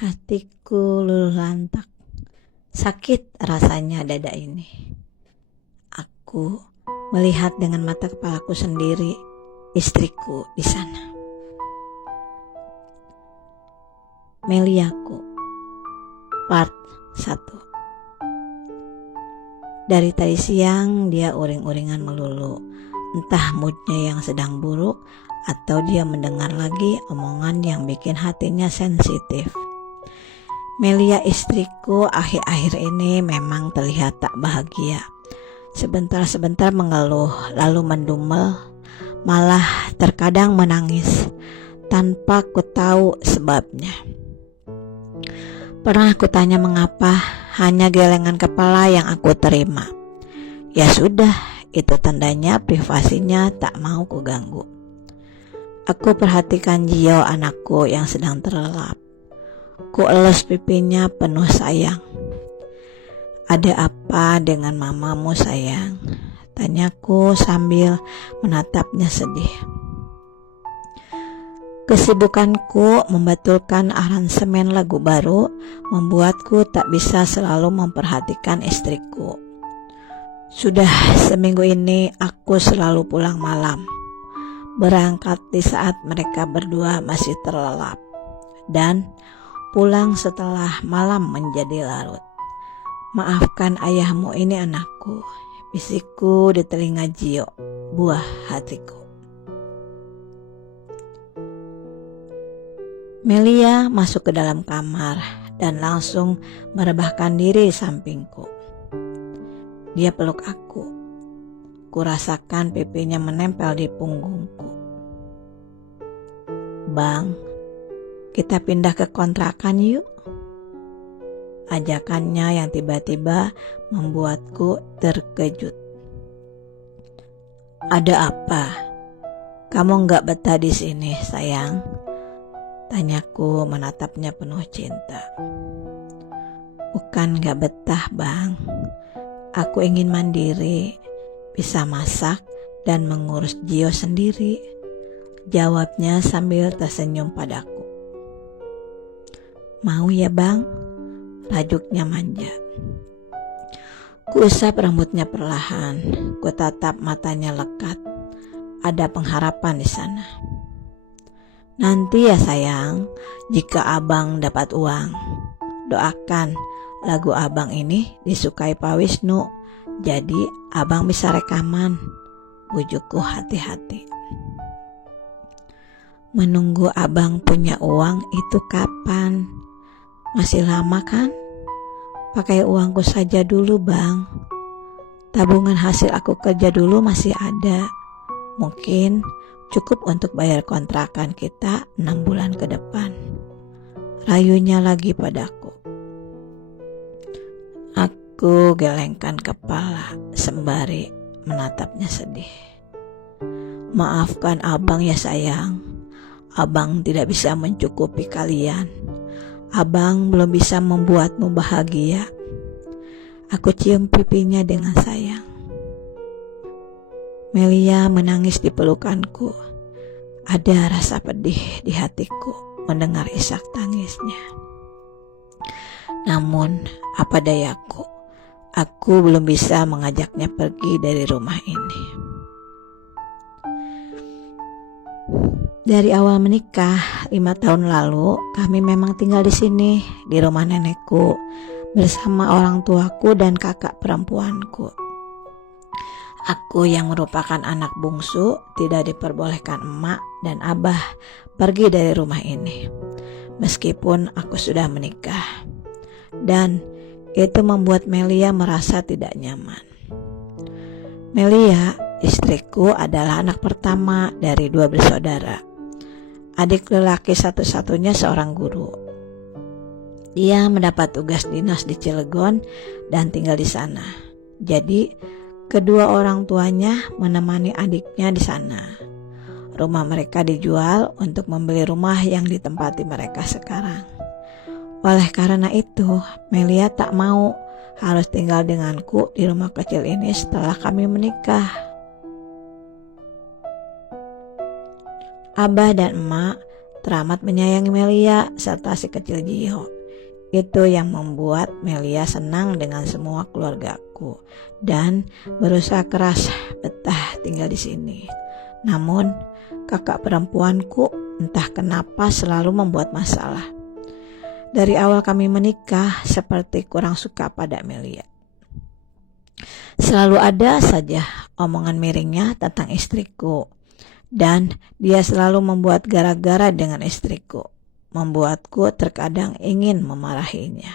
Hatiku luluh lantak, sakit rasanya dada ini. Aku melihat dengan mata kepalaku sendiri istriku di sana. Meliaku, part 1. Dari tadi siang dia uring-uringan melulu, entah moodnya yang sedang buruk atau dia mendengar lagi omongan yang bikin hatinya sensitif. Melia istriku akhir-akhir ini memang terlihat tak bahagia. Sebentar-sebentar mengeluh, lalu mendumel, malah terkadang menangis tanpa ku tahu sebabnya. Pernah aku tanya mengapa, hanya gelengan kepala yang aku terima. Ya sudah, itu tandanya privasinya tak mau ku ganggu. Aku perhatikan Gio anakku yang sedang terlelap. Ku elus pipinya penuh sayang. Ada apa dengan mamamu sayang? Tanyaku sambil menatapnya sedih. Kesibukanku membetulkan aransemen lagu baru membuatku tak bisa selalu memperhatikan istriku. Sudah seminggu ini aku selalu pulang malam, berangkat di saat mereka berdua masih terlelap, dan pulang setelah malam menjadi larut. Maafkan ayahmu ini anakku, bisikku di telinga Gio, buah hatiku. Melia masuk ke dalam kamar dan langsung merebahkan diri di sampingku. Dia peluk aku. Kurasakan pipinya menempel di punggungku. Bang, kita pindah ke kontrakan yuk. Ajakannya yang tiba-tiba membuatku terkejut. Ada apa? Kamu gak betah di sini, sayang? Tanyaku menatapnya penuh cinta. Bukan gak betah, Bang. Aku ingin mandiri, bisa masak dan mengurus Gio sendiri. Jawabnya sambil tersenyum padaku. Mau ya bang? Rajuknya manja. Kuusap rambutnya perlahan, ku tatap matanya lekat. Ada pengharapan di sana. Nanti ya sayang, jika abang dapat uang, doakan lagu abang ini disukai Pak Wisnu, jadi abang bisa rekaman. Bujukku hati-hati. Menunggu abang punya uang itu kapan? Masih lama kan? Pakai uangku saja dulu bang. Tabungan hasil aku kerja dulu masih ada. Mungkin cukup untuk bayar kontrakan kita 6 bulan ke depan. Rayunya lagi padaku. Aku gelengkan kepala sembari menatapnya sedih. Maafkan abang ya sayang. Abang tidak bisa mencukupi kalian. Abang belum bisa membuatmu bahagia. Aku cium pipinya dengan sayang. Melia menangis di pelukanku. Ada rasa pedih di hatiku mendengar isak tangisnya. Namun apa dayaku, aku belum bisa mengajaknya pergi dari rumah ini. Dari awal menikah 5 tahun lalu, kami memang tinggal di sini, di rumah nenekku, bersama orang tuaku dan kakak perempuanku. Aku yang merupakan anak bungsu tidak diperbolehkan emak dan abah pergi dari rumah ini, meskipun aku sudah menikah. Dan itu membuat Melia merasa tidak nyaman. Melia, istriku, adalah anak pertama dari 2 bersaudara. Adik lelaki satu-satunya seorang guru. Dia mendapat tugas dinas di Cilegon dan tinggal di sana. Jadi kedua orang tuanya menemani adiknya di sana. Rumah mereka dijual untuk membeli rumah yang ditempati mereka sekarang. Oleh karena itu, Melia tak mau harus tinggal denganku di rumah kecil ini setelah kami menikah. Abah dan emak teramat menyayangi Melia serta si kecil Gio. Itu yang membuat Melia senang dengan semua keluargaku dan berusaha keras betah tinggal di sini. Namun kakak perempuanku entah kenapa selalu membuat masalah. Dari awal kami menikah seperti kurang suka pada Melia. Selalu ada saja omongan miringnya tentang istriku. Dan dia selalu membuat gara-gara dengan istriku. Membuatku terkadang ingin memarahinya.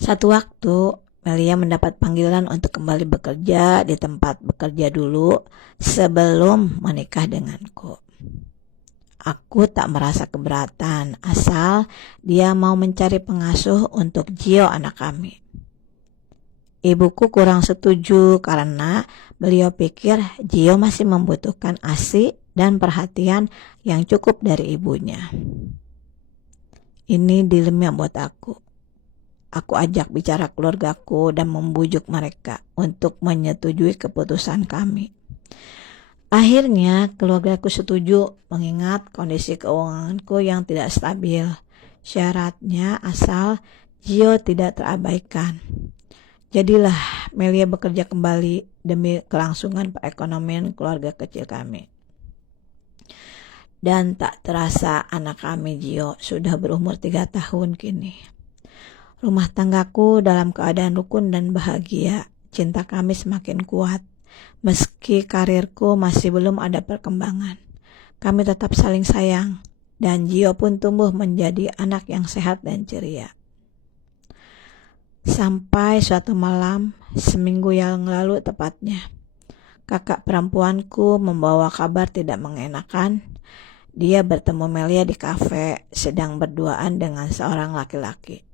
Satu waktu, Melia mendapat panggilan untuk kembali bekerja di tempat bekerja dulu sebelum menikah denganku. Aku tak merasa keberatan asal dia mau mencari pengasuh untuk Gio anak kami. Ibuku kurang setuju karena beliau pikir Gio masih membutuhkan ASI dan perhatian yang cukup dari ibunya. Ini dilema buat aku. Aku ajak bicara keluargaku dan membujuk mereka untuk menyetujui keputusan kami. Akhirnya keluargaku setuju mengingat kondisi keuanganku yang tidak stabil. Syaratnya asal Gio tidak terabaikan. Jadilah Melia bekerja kembali demi kelangsungan perekonomian keluarga kecil kami. Dan tak terasa anak kami Gio sudah berumur 3 tahun kini. Rumah tanggaku dalam keadaan rukun dan bahagia. Cinta kami semakin kuat. Meski karirku masih belum ada perkembangan. Kami tetap saling sayang. Dan Gio pun tumbuh menjadi anak yang sehat dan ceria. Sampai suatu malam, seminggu yang lalu tepatnya, kakak perempuanku membawa kabar tidak mengenakan. Dia bertemu Melia di kafe, sedang berduaan dengan seorang laki-laki.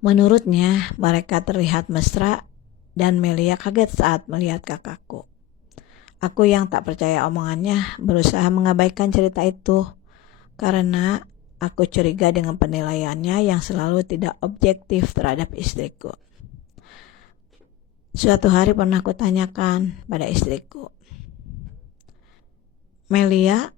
Menurutnya, mereka terlihat mesra dan Melia kaget saat melihat kakakku. Aku yang tak percaya omongannya berusaha mengabaikan cerita itu karena aku curiga dengan penilaiannya yang selalu tidak objektif terhadap istriku. Suatu hari pernah aku tanyakan pada istriku. Melia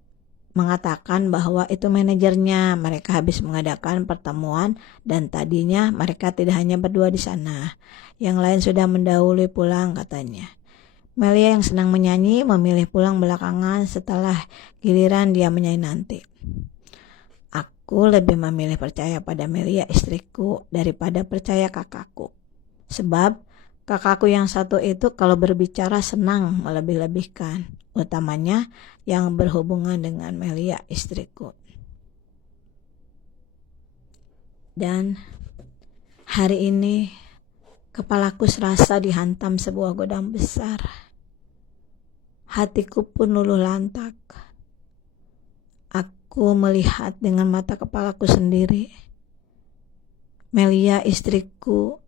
mengatakan bahwa itu manajernya. Mereka habis mengadakan pertemuan dan tadinya mereka tidak hanya berdua di sana. Yang lain sudah mendahului pulang katanya. Melia yang senang menyanyi memilih pulang belakangan setelah giliran dia menyanyi nanti. Aku lebih memilih percaya pada Melia istriku daripada percaya kakakku. Sebab kakakku yang satu itu kalau berbicara senang melebih-lebihkan, utamanya yang berhubungan dengan Melia istriku. Dan hari ini kepalaku serasa dihantam sebuah godam besar. Hatiku pun luluh lantak. Aku melihat dengan mata kepalaku sendiri. Melia istriku,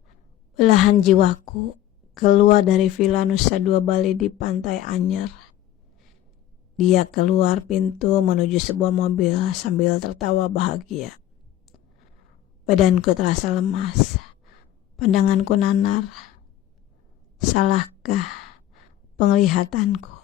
belahan jiwaku, keluar dari Villa Nusa Dua Bali di Pantai Anyer. Dia keluar pintu menuju sebuah mobil sambil tertawa bahagia. Badanku terasa lemas. Pandanganku nanar. Salahkah penglihatanku?